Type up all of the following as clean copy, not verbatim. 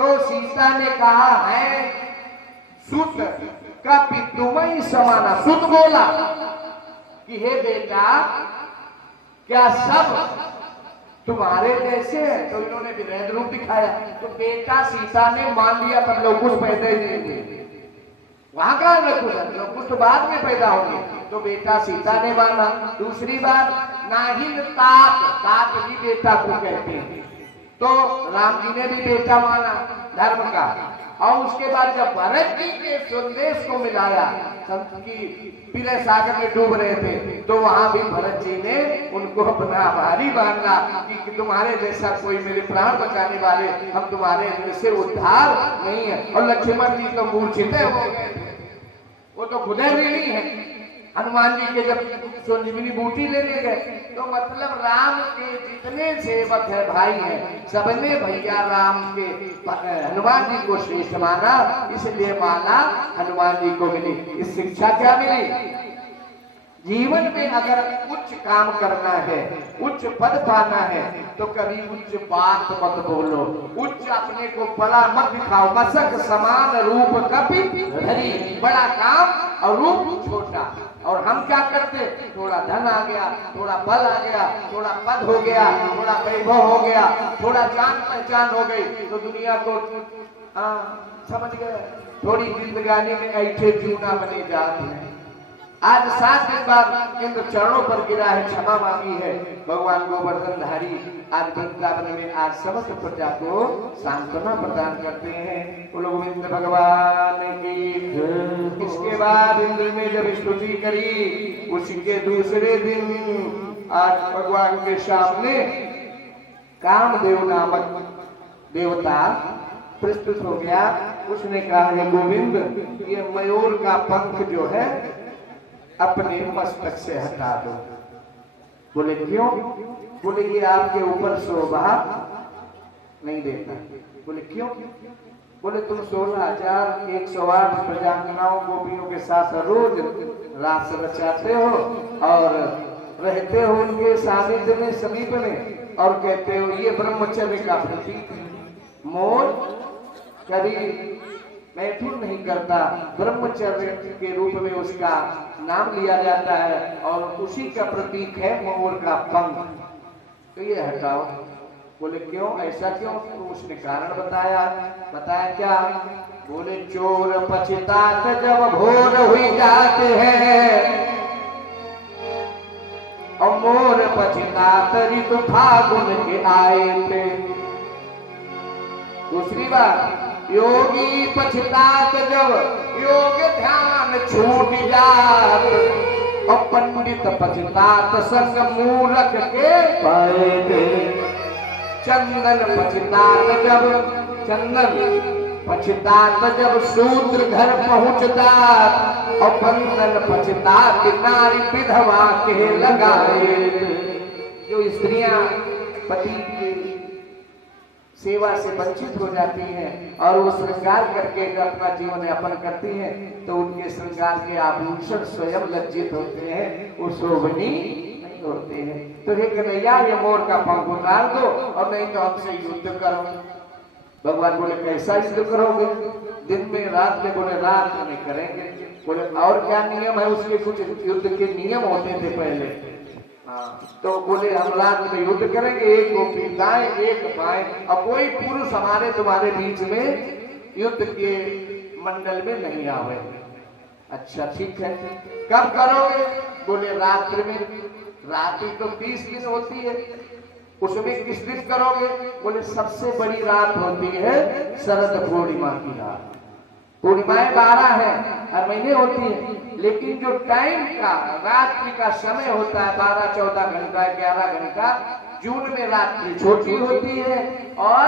तो सीता ने कहा है सुत कपि तुम्हें समाना। सुत बोला कि हे बेटा क्या सब तुम्हारे जैसे है? तो इन्होंने विभेद रूप दिखाया। तो बेटा सीता ने मान लिया पर लवकुश पैदा ही नहीं हुए। वहां का लवकुश तो बाद में पैदा होंगे। तो बेटा सीता ने माना। दूसरी बात नाहिन तात, तात भी बेटा को कहते हैं। तो राम जी ने भी बेटा माना धर्म का। और उसके बाद जब भरत जी के संदेश को मिलाया, संत की विरह सागर में डूब रहे थे, तो वहां भी भरत जी ने उनको अपना आभारी माना कि तुम्हारे जैसा कोई मेरे प्राण बचाने वाले, हम तुम्हारे जैसे उद्धार नहीं है। और लक्ष्मण जी तो मूर्छित हो गए, वो तो खुदे भी नहीं है। हनुमान जी के जब संजीवनी बूटी लेने गए, तो मतलब राम के जितने सेवक है भाई हैं, सबने भैया राम के हनुमान जी को श्रेष्ठ माना, इसलिए माला हनुमान जी को मिली। इस शिक्षा क्या मिली? जीवन में अगर उच्च काम करना है, उच्च पद पाना है, तो कभी उच्च बात मत बोलो, उच्च अपने को बड़ा मत दिखाओ। मसक समान रूप कपि धरी, बड़ा काम और रूप छोटा। और हम क्या करते, थोड़ा धन आ गया, थोड़ा बल आ गया, थोड़ा पद हो गया, थोड़ा वैभव हो गया, थोड़ा जान पहचान हो गई, तो दुनिया को समझ गए, थोड़ी जिंदगानी में ऐठे जूना बने जाते हैं। आज 7 दिन बाद इंद्र चरणों पर गिरा है, क्षमा मांगी है। भगवान गोवर्धन धारी आज वृंदावन में आज समस्त प्रजा को सांत्वना प्रदान करते हैं। बोलो गोविंद भगवान की। इसके बाद इंद्र ने जब स्तुति करी, उसके दूसरे दिन आज भगवान के सामने कामदेव नामक देवता प्रस्तुत हो गया। उसने कहा है गोविंद, ये मयूर का पंख जो है अपने मस्तक से हटा दो। बोले क्यों? बोले ये आपके ऊपर शोभा नहीं देता। बोले क्यों? बोले तुम 16,108 प्रजांगनाओं गोपियों के साथ रोज रास रचाते हो और रहते हो उनके सानिध्य में, समीप में, और कहते हो ये ब्रह्मचर्य का प्रतीक है। मोर कभी मैथुन नहीं करता, ब्रह्मचर्य के रूप में उसका नाम लिया जाता है और उसी का प्रतीक है मोर का पंख। तो ये हटाओ। बोले क्यों, ऐसा क्यों? तो उसने कारण बताया। बताया क्या? बोले चोर पछतात जब भोर हुई जाते हैं, और मोर पछतात ऋतु फागुन के आए थे। दूसरी बात, योगी पछतात जब योग ध्यान छूट जात, और पंडित पछतात संग मूर्ख के पाए थे। चंदन पछतात जब शूद्र घर पहुंचता, और बंधन पछतात नारी विधवा के लगाए। जो स्त्रियां पति की सेवा से वंचित हो जाती हैं और वो श्रृंगार करके अपना जीवन यापन करती हैं, तो उनके श्रृंगार के आभूषण स्वयं लज्जित होते हैं, वो शोभनीय नहीं होते हैं। तो हे कन्हैया, ये मोर का पंख उतार दो और नहीं तो हमसे युद्ध करो। भगवान बोले कैसा युद्ध करोगे? दिन में रात में? बोले रात में करेंगे। बोले और क्या नियम है उसके? कुछ युद्ध के नियम होते थे पहले। तो बोले हम रात में युद्ध करेंगे, एक गोपी दाएं एक बाएं, और कोई पुरुष हमारे तुम्हारे बीच में युद्ध के मंडल में नहीं आवे। अच्छा ठीक है, कब करोगे? बोले रात्रि में। रात्रि तो 30 दिन होती है, उसमें किस दिन करोगे? बोले सबसे बड़ी रात होती है शरद पूर्णिमा की रात। पूर्णिमाएं 12 है, हर महीने होती है, लेकिन जो टाइम का रात्रि का समय होता है 12-14 घंटा 11 घंटा, जून में रात्रि छोटी होती है, और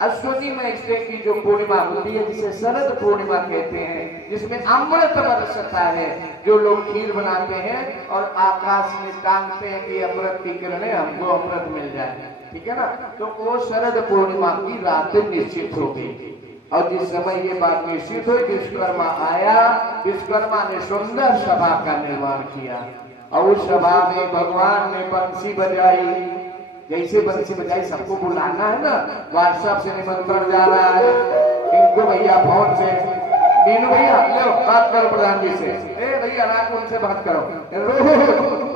अश्विनी में इससे की जो पूर्णिमा होती है जिसे शरद पूर्णिमा कहते हैं, जिसमें अमृत बरसता है। जो लोग खीर बनाते हैं और आकाश में टांगते हैं कि अमृत की किरणें हमको अमृत मिल जाए, ठीक है ना। तो वो शरद पूर्णिमा की रात निश्चित हो गई। और जिस समय ये बात निश्चित हुई, विश्वकर्मा आया। विश्वकर्मा ने सुंदर सभा का निर्माण किया, और उस सभा में भगवान ने बंसी बजाई। जैसे बंसी बजाई सबको बुलाना है ना, व्हाट्सएप से निमंत्रण जा रहा है, इनको भैया फोन से, मीनू भैया लो बात करो प्रधान जी से, ए भैया रात उनसे बात करो,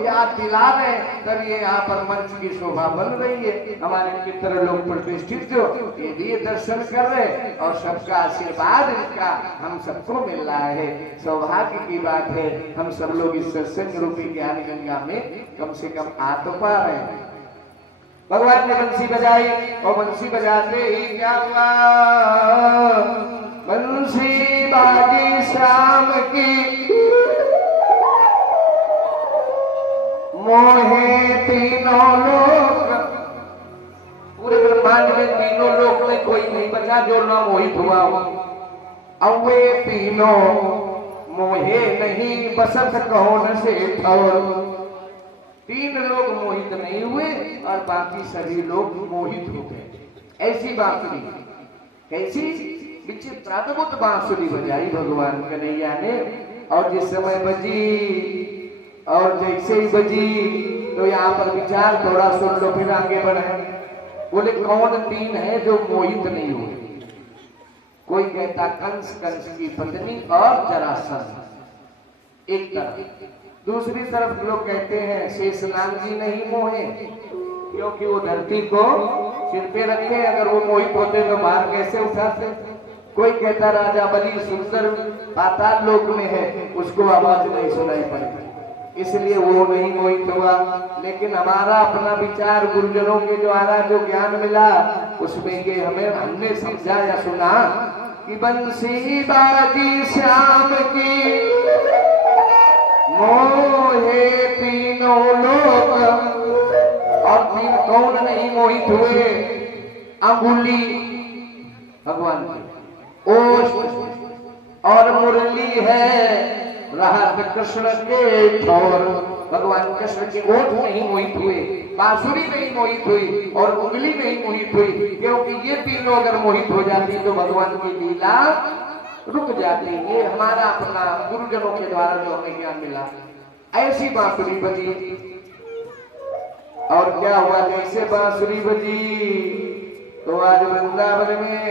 याद दिला रहे, तब ये यहाँ पर मंच की शोभा बन रही है। हमारे मित्र लोग प्रतिष्ठित जो ये भी दर्शन कर रहे और सबका आशीर्वाद इनका हम सबको मिल रहा है। सौभाग्य की बात है, हम सब लोग इस सत्संग रूपी ज्ञान गंगा में कम से कम आ तो पा रहे हैं। भगवान ने बंसी बजाई और बंसी बजाते ही क्या हुआ, बंसी बाजी शाम की मोहे तीनों लोग, पूरे ब्रह्मांड में तीनों लोग में कोई नहीं बचा जो न मोहित हुआ। अब वे तीनों मोहे नहीं बसत कौन से ठौर, तीन लोग मोहित नहीं हुए और बाकी सभी लोग मोहित हो गए। ऐसी बांसुरी, कैसी विचित्र अद्भुत बांसुरी बजाई भगवान कन्हैया ने। और जिस समय बजी और जैसे ही बजी तो यहाँ पर विचार थोड़ा सुन लो, फिर आगे बढ़े। बोले कौन तीन है जो मोहित नहीं हुए? कोई कहता कंस, कंस की पत्नी और जरासंध एक तरफ, दूसरी तरफ लोग कहते हैं शेषनाग जी नहीं मोहे, क्योंकि वो धरती को सिर पे रखे, अगर वो मोहित होते तो बाहर कैसे उठाते। कोई कहता राजा बलि सुंदर पाताल लोक में है, उसको आवाज नहीं सुनाई पड़ती, इसलिए वो नहीं मोहित हुआ। लेकिन हमारा अपना विचार गुरुजनों के द्वारा जो ज्ञान मिला उसमें ये हमने समझा या सुना कि बंसी बाजी श्याम की मोहे तीनों लोग, और तीन कौन नहीं मोहित हुए? अंगुली भगवान की, ओष्ठ और मुरली है राहत कृष्ण के ठौर, भगवान कृष्ण के ओठ नहीं मोहित हुए, बांसुरी नहीं मोहित हुई और उंगली नहीं मोहित हुई, क्योंकि ये तीनों अगर मोहित हो जाती तो भगवान की लीला रुक जाती। ये हमारा अपना गुरुजनों के द्वारा जो हमें ज्ञान मिला। ऐसी बांसुरी बजी और क्या हुआ, जैसे बांसुरी बजी तो आज वृंदावन में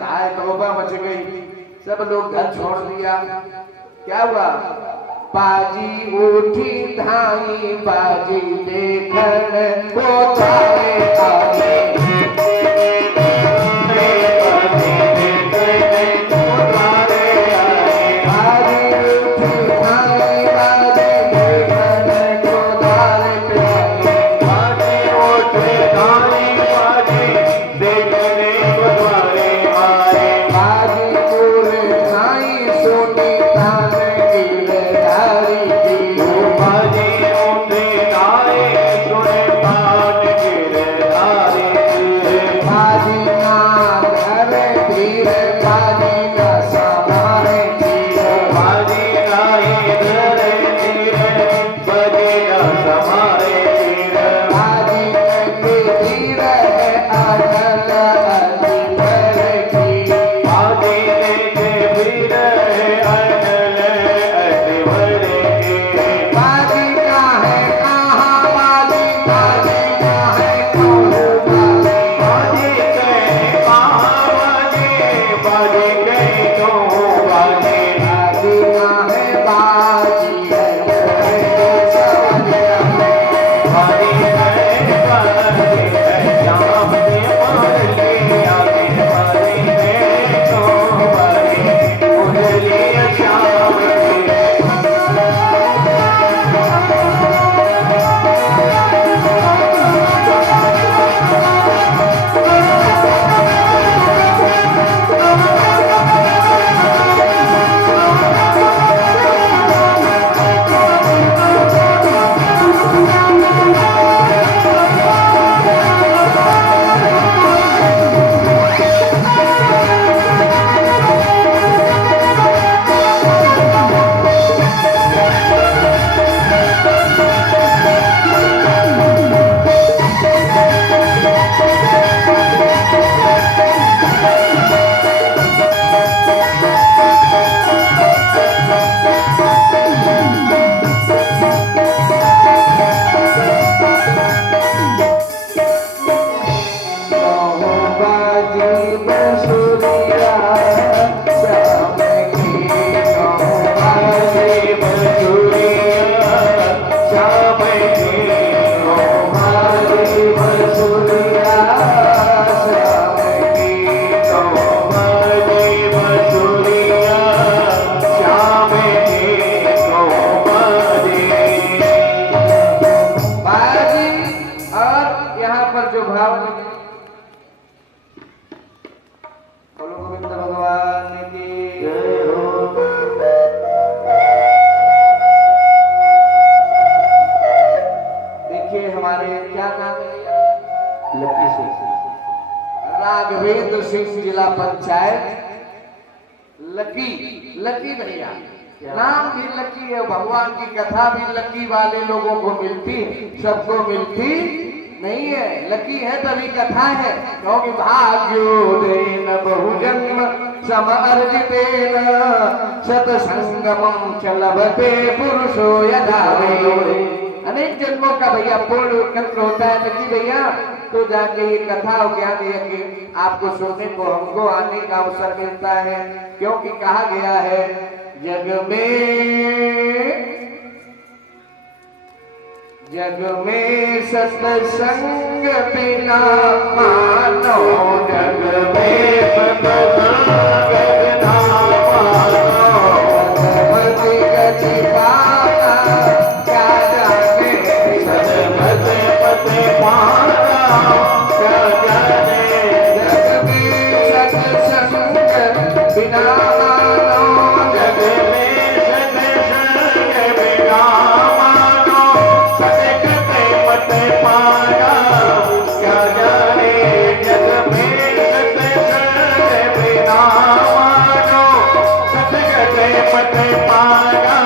आए तौबा मच गई, सब लोग घर छोड़ दिया। क्या हुआ, बाजी उठी धाई बाजी देखन वो तारे तारे, बंसुरिया श्याम की तुम्हारी बंसुरिया श्याम की तुम्हारी बंसुरिया श्याम की तुम्हारी बंसुरिया श्याम की तुम्हारी। बाजी और यहाँ पर जो भाव बोलो गोविंद भगवान की जय हो। देखिए हमारे क्या नाम है लकी सिंह, राघवेंद्र सिंह जिला पंचायत लकी। लकी भैया नाम भी लकी है, भगवान की कथा भी लकी वाले लोगों को मिलती है, सबको मिलती नहीं है। लकी है तभी कथा है, क्योंकि भाग्योदयेन बहुजन्म समर्जितेन सतसंगमं च लभते पुरुषो यथा वै। अनेक जन्मों का भैया पूर्ण कर्म होता है लकी भैया। तो जाके ये कथा और ज्ञान यज्ञ आपको सुनने को हमको आने का अवसर मिलता है, क्योंकि कहा गया है जग में सत्संग बिना मानो, जग में सत्संग बिना मानो, सतमति गति पाना क्या जाने, सतमति पति पाना क्या जाने। जग में सत्संग बिना मानो, जग में सत्संग बिना मानो, सतगति पति पाना क्या जाने। जग में सत्संग बिना मानो, सतगति पति पाना क्या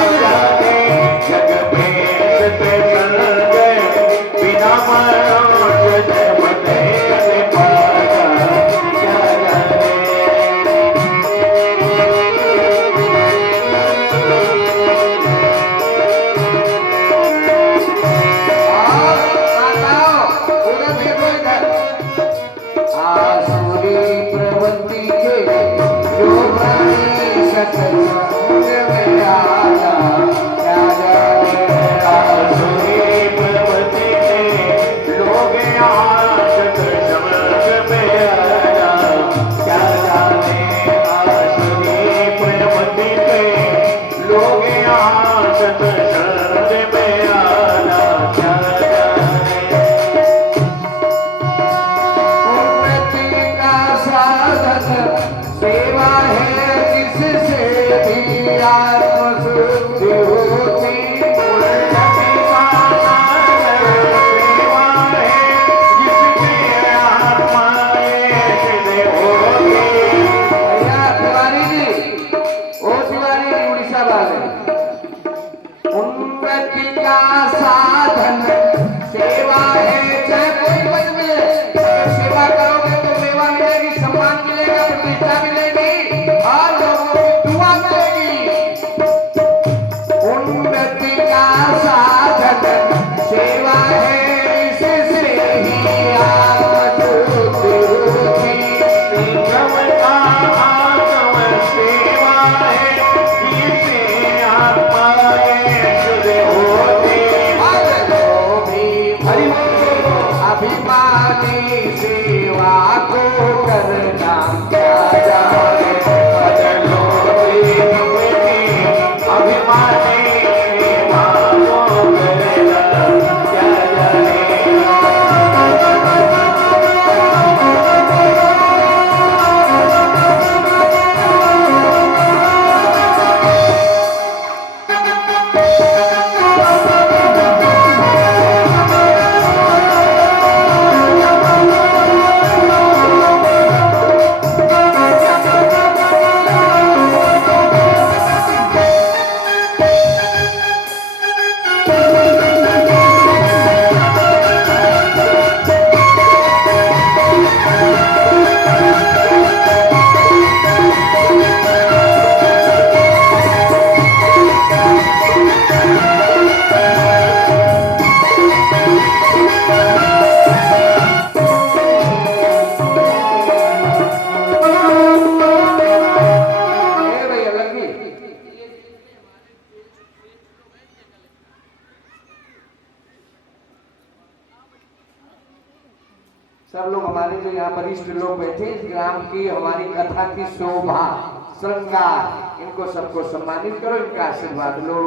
जाने। जग में सत्संग बिना मानो, सतगति पति पाना क्या जाने। आसुरी प्रवृत्ति के जो प्राणी सत्संग में आया क्या जाने। आसुरी प्रवृत्ति के लोग यहाँ सत्संग में आया क्या जाने। आसुरी प्रवृत्ति के लोग यहाँ सत्संग में आया क्या जाने। उन्नति का साधन सेवा है, किससे सब लोग हमारे जो यहाँ वरिष्ठ लोग बैठे, इस ग्राम की हमारी कथा की शोभा श्रृंगार, इनको सबको सम्मानित करो, इनका आशीर्वाद लो।